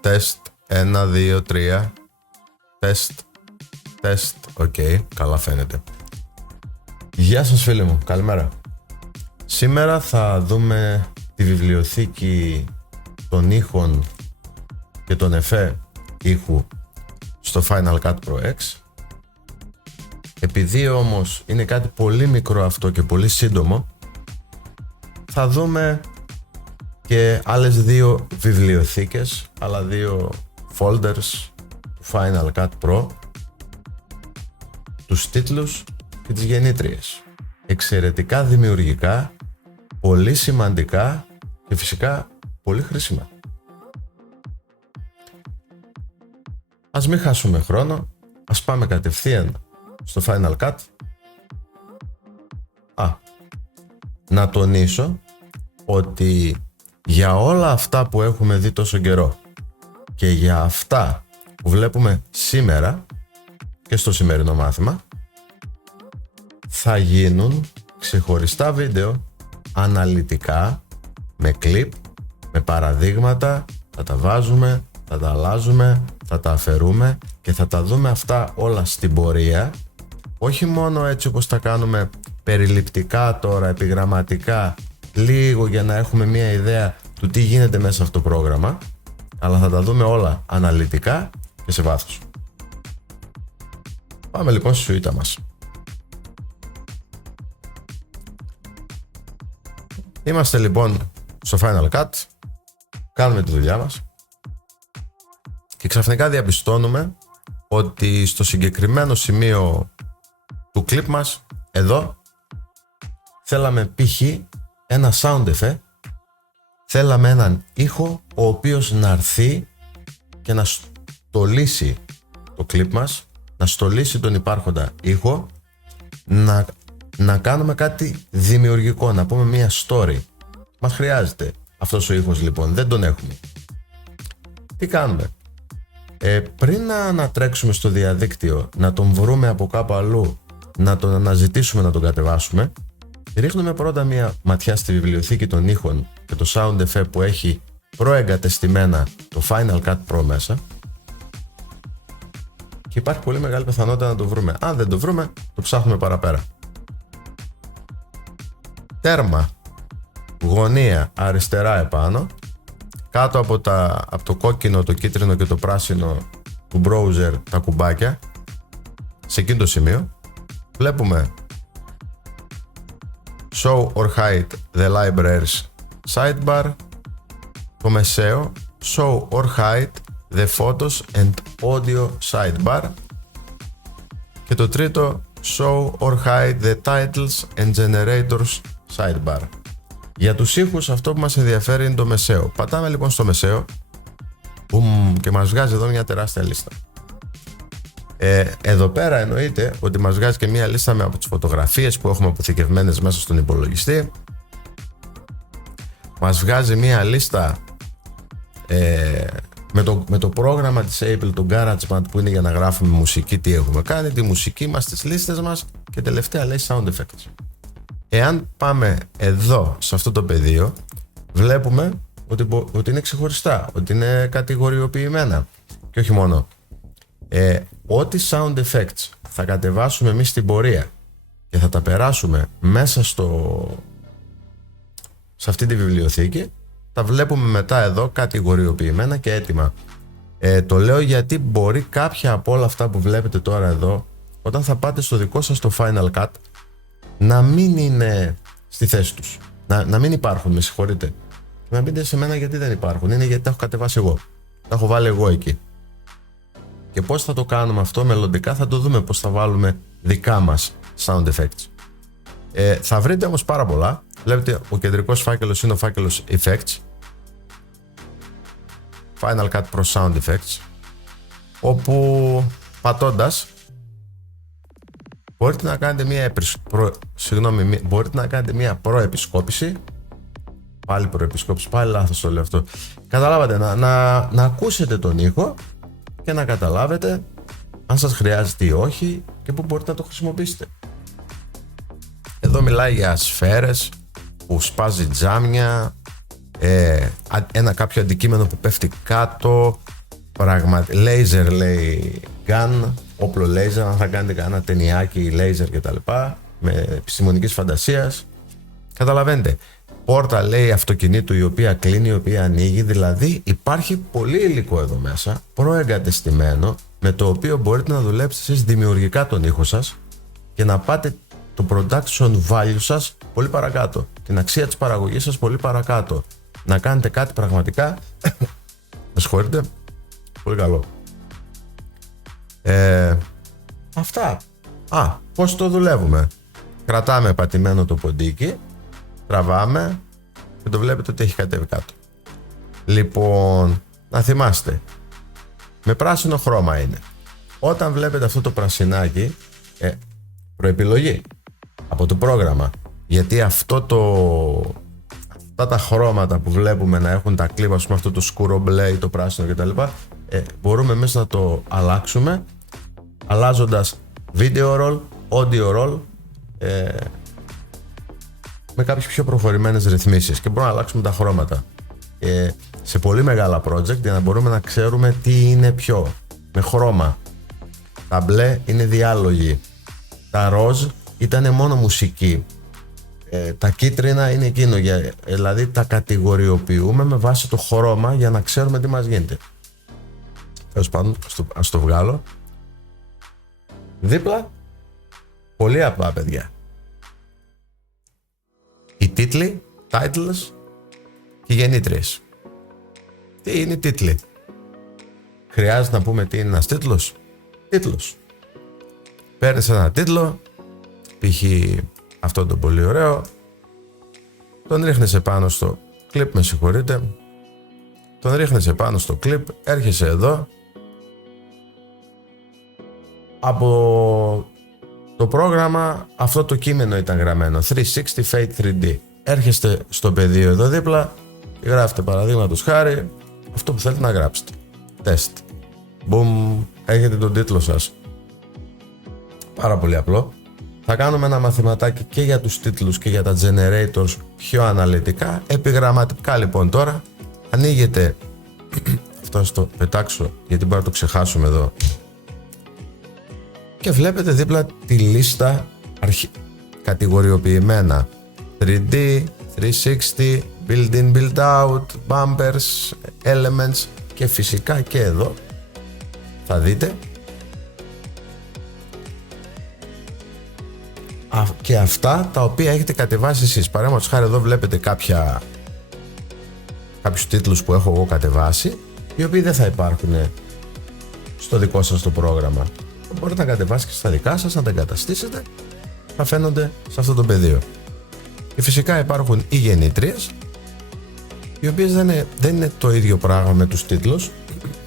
Τεστ, 1, 2, 3. Τεστ, οκ, καλά φαίνεται. Γεια σας φίλοι μου, καλημέρα. Σήμερα θα δούμε τη βιβλιοθήκη των ήχων και των εφέ ήχου στο Final Cut Pro X. Επειδή όμως είναι κάτι πολύ μικρό αυτό και πολύ σύντομο, θα δούμε και άλλες δύο βιβλιοθήκες, άλλα δύο folders του Final Cut Pro, τους τίτλους και τις γεννήτριες. Εξαιρετικά δημιουργικά, πολύ σημαντικά και φυσικά πολύ χρήσιμα. Ας μην χάσουμε χρόνο, ας πάμε κατευθείαν στο Final Cut. Να τονίσω ότι για όλα αυτά που έχουμε δει τόσο καιρό και για αυτά που βλέπουμε σήμερα και στο σημερινό μάθημα, θα γίνουν ξεχωριστά βίντεο αναλυτικά, με κλιπ, με παραδείγματα, θα τα βάζουμε, θα τα αλλάζουμε, θα τα αφαιρούμε και θα τα δούμε αυτά όλα στην πορεία, όχι μόνο έτσι όπως τα κάνουμε περιληπτικά τώρα, επιγραμματικά, λίγο για να έχουμε μια ιδέα του τι γίνεται μέσα αυτό το πρόγραμμα, αλλά θα τα δούμε όλα αναλυτικά και σε βάθος. Πάμε λοιπόν στη σουίτα μας. Είμαστε λοιπόν στο Final Cut, κάνουμε τη δουλειά μας και ξαφνικά διαπιστώνουμε ότι στο συγκεκριμένο σημείο του κλιπ μας, εδώ, θέλαμε π.χ. ένα sound effect, θέλαμε έναν ήχο ο οποίος να έρθει και να στολίσει το κλιπ μας, να στολίσει τον υπάρχοντα ήχο, να κάνουμε κάτι δημιουργικό, να πούμε μια story. Μας χρειάζεται αυτός ο ήχος λοιπόν, δεν τον έχουμε. Τι κάνουμε? Πριν να ανατρέξουμε στο διαδίκτυο, να τον βρούμε από κάπου αλλού, να τον αναζητήσουμε, να τον κατεβάσουμε, ρίχνουμε πρώτα μια ματιά στη βιβλιοθήκη των ήχων και το sound effect που έχει προεγκατεστημένα το Final Cut Pro μέσα και υπάρχει πολύ μεγάλη πιθανότητα να το βρούμε. Αν δεν το βρούμε, το ψάχνουμε παραπέρα. Τέρμα, γωνία αριστερά επάνω, κάτω από το κόκκινο, το κίτρινο και το πράσινο του browser τα κουμπάκια, σε εκείνο το σημείο βλέπουμε Show or Hide the Libraries sidebar, το μεσαίο Show or Hide the Photos and Audio sidebar και το τρίτο Show or Hide the Titles and Generators sidebar. Για τους ήχους αυτό που μας ενδιαφέρει είναι το μεσαίο. Πατάμε λοιπόν στο μεσαίο και μας βγάζει εδώ μια τεράστια λίστα. Εδώ πέρα εννοείται ότι μας βγάζει και μια λίστα από τις φωτογραφίες που έχουμε αποθηκευμένες μέσα στον υπολογιστή. Μας βγάζει μια λίστα με το πρόγραμμα της Apple, το GarageBand, που είναι για να γράφουμε μουσική, τι έχουμε κάνει, τη μουσική μας, τις λίστες μας και τελευταία λέει Sound Effects. Εάν πάμε εδώ σε αυτό το πεδίο, βλέπουμε ότι είναι ξεχωριστά, ότι είναι κατηγοριοποιημένα και όχι μόνο. Ό,τι sound effects θα κατεβάσουμε εμείς στην πορεία και θα τα περάσουμε μέσα σε αυτή τη βιβλιοθήκη, τα βλέπουμε μετά εδώ κατηγοριοποιημένα και έτοιμα. Το λέω γιατί μπορεί κάποια από όλα αυτά που βλέπετε τώρα εδώ, όταν θα πάτε στο δικό σας το Final Cut, να μην είναι στη θέση τους, να μην υπάρχουν, με συγχωρείτε, και να πείτε σε μένα γιατί δεν υπάρχουν. Είναι γιατί τα έχω κατεβάσει εγώ, τα έχω βάλει εγώ εκεί. Και πώς θα το κάνουμε αυτό μελλοντικά, θα το δούμε πώς θα βάλουμε δικά μας sound effects. Θα βρείτε όμως πάρα πολλά. Βλέπετε, ο κεντρικός φάκελος είναι ο φάκελος Effects, Final Cut Pro Sound Effects, όπου πατώντας μπορείτε να κάνετε μια προεπισκόπηση. Πάλι προεπισκόπηση, πάλι λάθος το λέω αυτό. Καταλάβατε, να ακούσετε τον ήχο και να καταλάβετε αν σας χρειάζεται ή όχι και πού μπορείτε να το χρησιμοποιήσετε. Εδώ μιλάει για σφαίρες που σπάζει τζάμια, ένα κάποιο αντικείμενο που πέφτει κάτω, laser λέει gun, όπλο laser, αν θα κάνετε κανένα ταινιάκι laser κτλ, με επιστημονικής φαντασίας, καταλαβαίνετε. Πόρτα λέει αυτοκινήτου η οποία κλείνει, η οποία ανοίγει, δηλαδή υπάρχει πολύ υλικό εδώ μέσα, προεγκατεστημένο, με το οποίο μπορείτε να δουλέψετε εσείς δημιουργικά τον ήχο σας και να πάτε το production value σας πολύ παρακάτω, την αξία της παραγωγής σας πολύ παρακάτω, να κάνετε κάτι πραγματικά με συγχωρείτε, πολύ καλό. Αυτά. Πώς το δουλεύουμε? Κρατάμε πατημένο το ποντίκι, τραβάμε και το βλέπετε ότι έχει κατέβει κάτω. Λοιπόν, να θυμάστε, με πράσινο χρώμα είναι. Όταν βλέπετε αυτό το πρασινάκι, προεπιλογή από το πρόγραμμα, γιατί αυτά τα χρώματα που βλέπουμε να έχουν τα κλίπ, ας πούμε αυτό το σκούρο μπλε ή το πράσινο κτλ, μπορούμε εμείς να το αλλάξουμε αλλάζοντας video roll, audio roll, με κάποιες πιο προχωρημένες ρυθμίσεις, και μπορούμε να αλλάξουμε τα χρώματα σε πολύ μεγάλα project για να μπορούμε να ξέρουμε τι είναι ποιο με χρώμα. Τα μπλε είναι διάλογοι, τα ροζ ήταν μόνο μουσική, τα κίτρινα είναι εκείνο, δηλαδή τα κατηγοριοποιούμε με βάση το χρώμα για να ξέρουμε τι μας γίνεται. Τέλος πάντων, ας το βγάλω. Δίπλα, πολύ απλά παιδιά, οι τίτλοι, titles και οι γεννήτριες. Τι είναι οι τίτλοι? Χρειάζεται να πούμε τι είναι ένας τίτλος? Τίτλος. Παίρνεις ένα τίτλο, π.χ. αυτό το πολύ ωραίο, τον ρίχνεις επάνω στο κλιπ, με συγχωρείτε, τον ρίχνεις επάνω στο κλιπ, έρχεσαι εδώ, από το πρόγραμμα αυτό το κείμενο ήταν γραμμένο 360 Fade 3D. Έρχεστε στο πεδίο εδώ δίπλα, γράφετε παραδείγματος χάρη αυτό που θέλετε να γράψετε. Τεστ. Boom, έχετε τον τίτλο σας. Πάρα πολύ απλό. Θα κάνουμε ένα μαθηματάκι και για τους τίτλους και για τα generators πιο αναλυτικά. Επιγραμματικά λοιπόν τώρα ανοίγετε αυτό, στο πετάξω γιατί μπορεί να το ξεχάσουμε εδώ, και βλέπετε δίπλα τη λίστα κατηγοριοποιημένα 3D, 360, build in, build out, bumpers, elements, και φυσικά και εδώ θα δείτε και αυτά τα οποία έχετε κατεβάσει εσείς. Παραδείγματος χάρη εδώ βλέπετε κάποιους τίτλους που έχω εγώ κατεβάσει, οι οποίοι δεν θα υπάρχουν στο δικό σας το πρόγραμμα. Μπορείτε να κατεβάσετε και στα δικά σας, να τα εγκαταστήσετε, θα φαίνονται σε αυτό το πεδίο. Και φυσικά υπάρχουν οι γεννήτριες, οι οποίες δεν είναι το ίδιο πράγμα με τους τίτλους,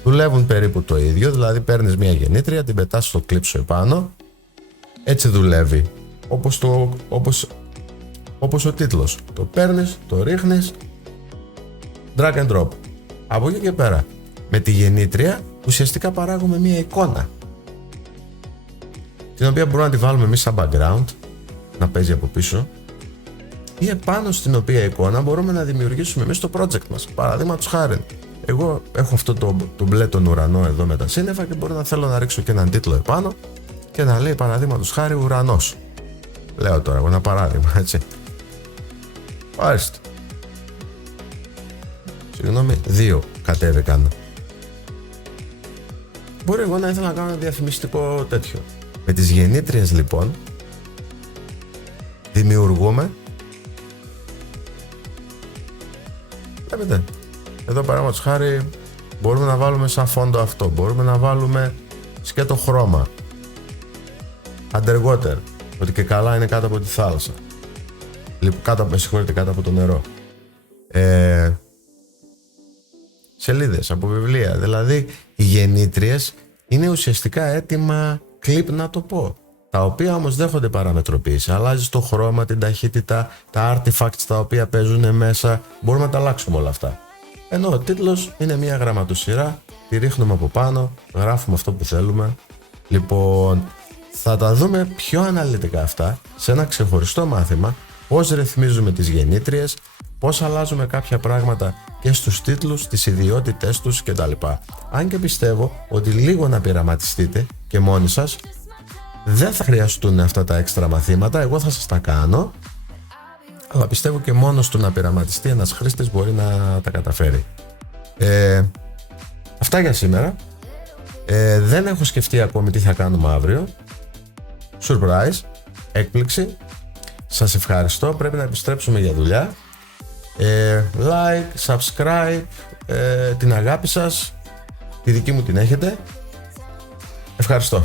δουλεύουν περίπου το ίδιο, δηλαδή παίρνεις μια γεννήτρια, την πετάς στο κλιπ σου επάνω, έτσι δουλεύει, όπως ο τίτλος. Το παίρνεις, το ρίχνεις, drag and drop. Από εκεί και πέρα, με τη γεννήτρια ουσιαστικά παράγουμε μια εικόνα, την οποία μπορούμε να τη βάλουμε εμείς σαν background, να παίζει από πίσω, ή επάνω στην οποία εικόνα μπορούμε να δημιουργήσουμε εμείς το project μας. Παραδείγματος χάρη, εγώ έχω αυτό το μπλε τον ουρανό εδώ με τα σύννεφα και μπορώ να θέλω να ρίξω και έναν τίτλο επάνω και να λέει παραδείγματος χάρη ουρανός. Λέω τώρα εγώ ένα παράδειγμα, έτσι. Άριστο. Συγγνώμη, 2 κατέβηκαν. Μπορεί εγώ να ήθελα να κάνω ένα διαφημιστικό τέτοιο. Με τις γεννήτριες λοιπόν δημιουργούμε, βλέπετε εδώ παραδείγματος χάρη μπορούμε να βάλουμε σαν φόντο αυτό, μπορούμε να βάλουμε σκέτο χρώμα, underwater, ότι και καλά είναι κάτω από τη θάλασσα, κάτω από το νερό, σελίδες από βιβλία. Δηλαδή οι γεννήτριες είναι ουσιαστικά έτοιμα κλιπ, να το πω, τα οποία όμως δέχονται παραμετροποίηση. Αλλάζει το χρώμα, την ταχύτητα, τα artifacts τα οποία παίζουν μέσα, μπορούμε να τα αλλάξουμε όλα αυτά. Ενώ ο τίτλος είναι μια γραμματοσυρά, τη ρίχνουμε από πάνω, γράφουμε αυτό που θέλουμε. Λοιπόν, θα τα δούμε πιο αναλυτικά αυτά σε ένα ξεχωριστό μάθημα, πώς ρυθμίζουμε τις γεννήτριες, πώς αλλάζουμε κάποια πράγματα και στους τίτλους, τις ιδιότητές τους κτλ. Αν και πιστεύω ότι λίγο να πειραματιστείτε και μόνοι σας, δεν θα χρειαστούν αυτά τα έξτρα μαθήματα, εγώ θα σας τα κάνω, αλλά πιστεύω και μόνος του να πειραματιστεί ένας χρήστης μπορεί να τα καταφέρει. Αυτά για σήμερα. Δεν έχω σκεφτεί ακόμη τι θα κάνουμε αύριο. Surprise, έκπληξη. Σας ευχαριστώ, πρέπει να επιστρέψουμε για δουλειά. Like, subscribe, την αγάπη σας, τη δική μου την έχετε. Ευχαριστώ.